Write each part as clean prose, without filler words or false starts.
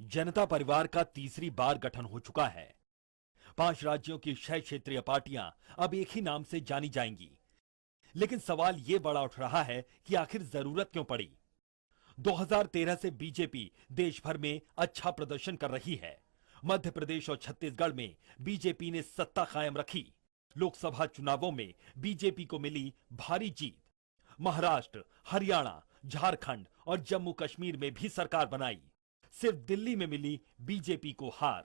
जनता परिवार का तीसरी बार गठन हो चुका है। 5 राज्यों की 6 क्षेत्रीय पार्टियां अब एक ही नाम से जानी जाएंगी। लेकिन सवाल ये बड़ा उठ रहा है कि आखिर जरूरत क्यों पड़ी। 2013 से बीजेपी देश भर में अच्छा प्रदर्शन कर रही है। मध्य प्रदेश और छत्तीसगढ़ में बीजेपी ने सत्ता कायम रखी। लोकसभा चुनावों में बीजेपी को मिली भारी जीत। महाराष्ट्र, हरियाणा, झारखंड और जम्मू कश्मीर में भी सरकार बनाई। सिर्फ दिल्ली में मिली बीजेपी को हार।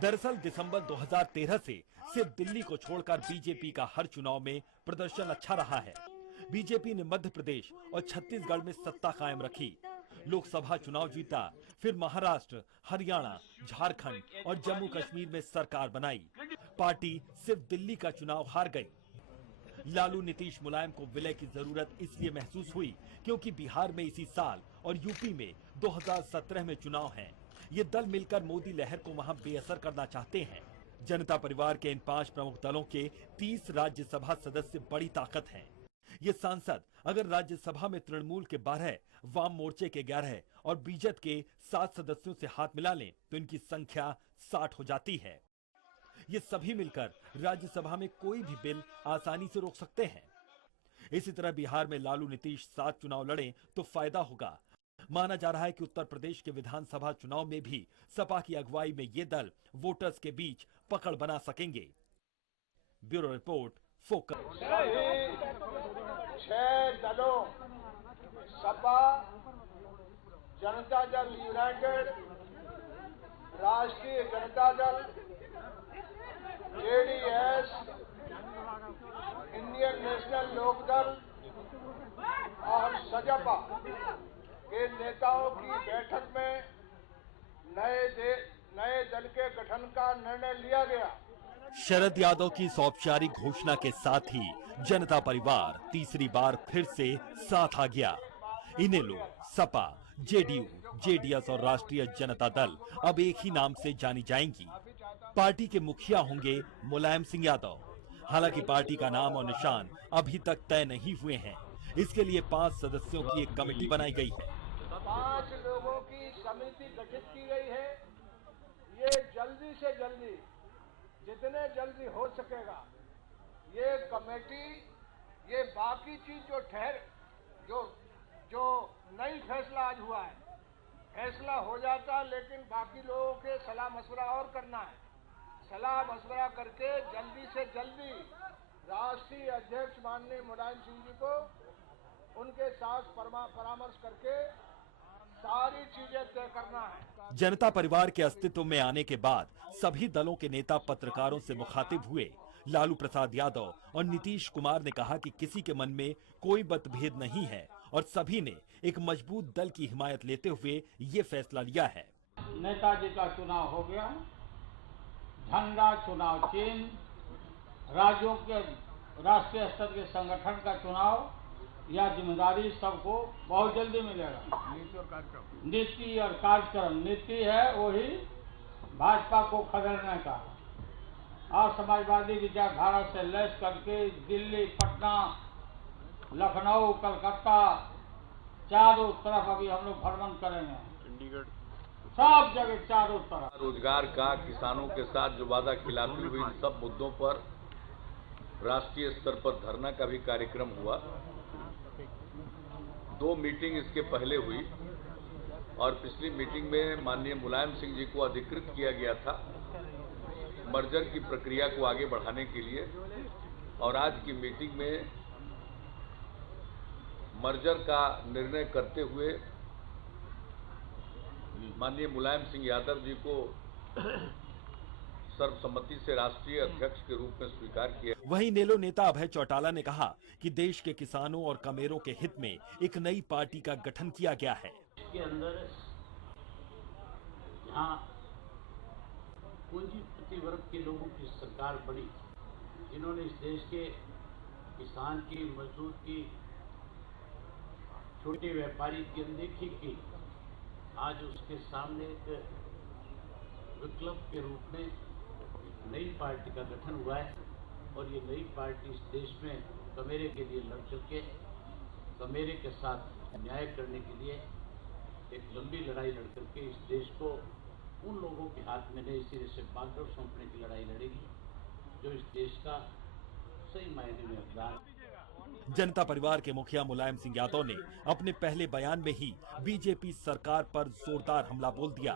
दरअसल दिसंबर 2013 से सिर्फ दिल्ली को छोड़कर बीजेपी का हर चुनाव में प्रदर्शन अच्छा रहा है। बीजेपी ने मध्य प्रदेश और छत्तीसगढ़ में सत्ता कायम रखी, लोकसभा चुनाव जीता, फिर महाराष्ट्र, हरियाणा, झारखंड और जम्मू कश्मीर में सरकार बनाई। पार्टी सिर्फ दिल्ली का चुनाव हार गई। लालू, नीतीश, मुलायम को विलय की जरूरत इसलिए महसूस हुई क्योंकि बिहार में इसी साल और यूपी में 2017 में चुनाव हैं। ये दल मिलकर मोदी लहर को वहां बेअसर करना चाहते हैं। जनता परिवार के इन 5 प्रमुख दलों के 30 राज्यसभा सदस्य बड़ी ताकत हैं। ये सांसद अगर राज्यसभा में तृणमूल के 12, वाम मोर्चे के 11 और बीजेपी के 7 सदस्यों से हाथ मिला लें तो इनकी संख्या 60 हो जाती है। ये सभी मिलकर राज्यसभा में कोई भी बिल आसानी से रोक सकते हैं। इसी तरह बिहार में लालू, नीतीश 7 चुनाव लड़ें तो फायदा होगा। माना जा रहा है कि उत्तर प्रदेश के विधानसभा चुनाव में भी सपा की अगुवाई में ये दल वोटर्स के बीच पकड़ बना सकेंगे। Bureau report, focus. 6 दलों सपा, जनता दल यूनाइटेड, राष्ट्रीय Janata Dal, JDS, Indian national Lokdal और सजपा के नेताओं की बैठक में नए दल के गठन का निर्णय लिया गया। शरद यादव की इस औपचारिक घोषणा के साथ ही जनता परिवार तीसरी बार फिर से साथ आ गया। इनेलो, सपा, जेडीयू, जेडीएस और राष्ट्रीय जनता दल अब एक ही नाम से जानी जाएंगी। पार्टी के मुखिया होंगे मुलायम सिंह यादव। हालांकि पार्टी का नाम और निशान अभी तक तय नहीं हुए हैं। इसके लिए 5 सदस्यों की एक कमेटी बनाई गई है। 5 लोगों की समिति गठित की गई है। ये जल्दी से जल्दी, जितने जल्दी हो सकेगा, ये कमेटी, ये बाकी चीज जो नई फैसला आज हुआ है, फैसला हो जाता, लेकिन बाकी लोगों के सलाह मशवरा और करना है। सलाह मशवरा करके जल्दी से जल्दी राष्ट्रीय अध्यक्ष माननीय मुलायम सिंह जी को उनके साथ परामर्श करके सारी चीजें तय करना है। जनता परिवार के अस्तित्व में आने के बाद सभी दलों के नेता पत्रकारों से मुखातिब हुए। लालू प्रसाद यादव और नीतीश कुमार ने कहा कि किसी के मन में कोई मतभेद नहीं है और सभी ने एक मजबूत दल की हिमायत लेते हुए ये फैसला लिया है। नेताजी का चुनाव हो गया, झंडा, चुनाव चिन्ह, राज्यों के राष्ट्रीय स्तर के संगठन का चुनाव या जिम्मेदारी सबको बहुत जल्दी मिलेगा। नीति और कार्यक्रम, नीति है वही भाजपा को खदेड़ने का और समाजवादी विचारधारा से लैस करके दिल्ली, पटना, लखनऊ, कलकत्ता, चारों तरफ अभी हम लोग भ्रमण करेंगे, चंडीगढ़, सब जगह चारों तरफ। रोजगार का, किसानों के साथ जो वादा खिलाफी हुई, इन सब मुद्दों पर राष्ट्रीय स्तर पर धरना का भी कार्यक्रम हुआ। 2 मीटिंग इसके पहले हुई और पिछली मीटिंग में माननीय मुलायम सिंह जी को अधिकृत किया गया था मर्जर की प्रक्रिया को आगे बढ़ाने के लिए, और आज की मीटिंग में मर्जर का निर्णय करते हुए माननीय मुलायम सिंह यादव जी को सर्वसम्मति से राष्ट्रीय अध्यक्ष के रूप में स्वीकार किया। वहीं नेलो नेता अभय चौटाला ने कहा कि देश के किसानों और कमेरों के हित में एक नई पार्टी का गठन किया गया है। इसके अंदर यहाँ पूंजीपति वर्ग के लोगों की सरकार बनी, जिन्होंने इस देश के किसान की, मजदूर की, छोटे व्यापारी की अनदेखी की। आज उसके सामने एक विकल्प के रूप में नई पार्टी का गठन हुआ है और ये नई पार्टी इस देश में कमेरे के लिए लड़ करके कमेरे के साथ न्याय करने के लिए एक लंबी लड़ाई लड़ करके इस देश को उन लोगों के हाथ में नए सिरे से बागडोर सौंपने की लड़ाई लड़ेगी जो इस देश का सही मायने में अवदान। जनता परिवार के मुखिया मुलायम सिंह यादव ने अपने पहले बयान में ही बीजेपी सरकार पर जोरदार हमला बोल दिया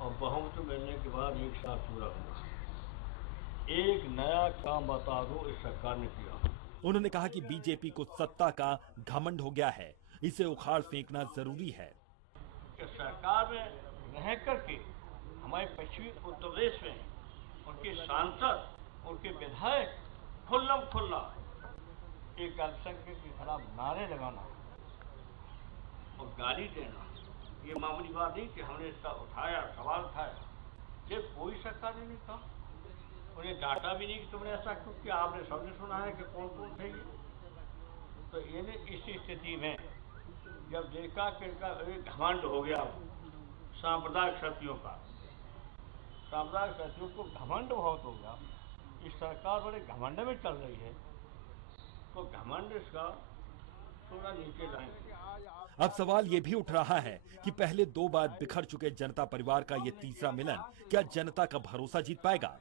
और बहुमत मिलने के बाद एक साथ पूरा हुआ। एक नया काम बता दो इस सरकार ने किया। उन्होंने कहा कि बीजेपी को सत्ता का घमंड हो गया है, इसे उखाड़ फेंकना जरूरी है। कि सरकार में रह करके हमारे पश्चिमी उत्तर प्रदेश में उनके सांसद, उनके विधायक खुल्ला एक अल्पसंख्यक के खिलाफ नारे लगाना और गाली देना, ये मामूली बात नहीं कि हमने इसका उठाया, सवाल उठाया। ये कोई सरकार ने नहीं कहा, उन्हें डांटा भी नहीं कि तुमने ऐसा क्यों किया, आपने सबने सुना है कि कौन कौन थे ये। तो इन्हें इस स्थिति में जब देखा कि इनका एक घमंड हो गया सांप्रदायिक शक्तियों का, सांप्रदायिक शक्तियों को घमंड बहुत हो गया, इस सरकार बड़े घमंड में चल रही है, तो घमंड इसका थोड़ा नीचे लाएंगे। अब सवाल ये भी उठ रहा है कि पहले 2 बार बिखर चुके जनता परिवार का ये तीसरा मिलन क्या जनता का भरोसा जीत पाएगा?